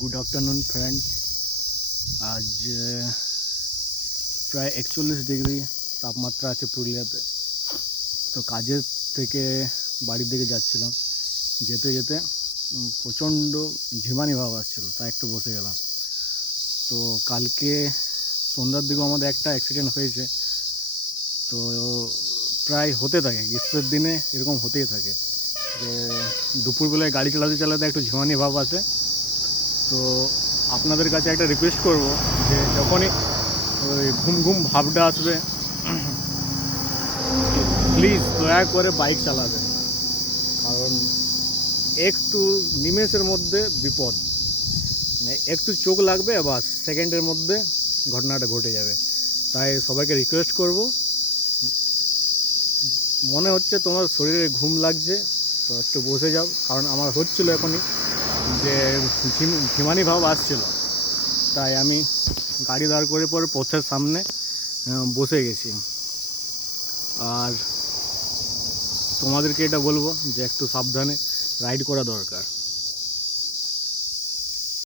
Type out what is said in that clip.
Good afternoon friend. আজ প্রায় 41 degree তাপমাত্রা আছে পুরুলিয়াতে। তো কাজের থেকে বাড়ির দিকে যাচ্ছিলাম, যেতে যেতে প্রচণ্ড ঝিমানি ভাব আসছিলো, তাই একটু বসে গেলাম। তো কালকে সন্ধ্যার দিকেও আমাদের একটা অ্যাক্সিডেন্ট হয়েছে। তো প্রায় হতে থাকে, গ্রীষ্মের দিনে এরকম হতেই থাকে যে দুপুরবেলায় গাড়ি চালাতে চালাতে একটু ঝিমানি ভাব আসে। তো আপনাদের কাছে একটা রিকোয়েস্ট করব যে যখনই ওই ঘুম ঘুম ভাবটা আসবে, প্লিজ দয়া করে বাইক চালাবেন, কারণ একটু নিমেষের মধ্যে বিপদ, মানে একটু চোখ লাগবে, বাস সেকেন্ডের মধ্যে ঘটনাটা ঘটে যাবে। তাই সবাইকে রিকোয়েস্ট করব, মনে হচ্ছে তোমার শরীরে ঘুম লাগছে তো একটু বসে যাও, কারণ আমার হচ্ছিলো এখনই যে ঝিমানি ভাব আসছিল। তাই আমি গাড়ি দাঁড় করে পরে পথের সামনে বসে গেছি। আর তোমাদেরকে এটা বলবো যে একটু সাবধানে রাইড করা দরকার।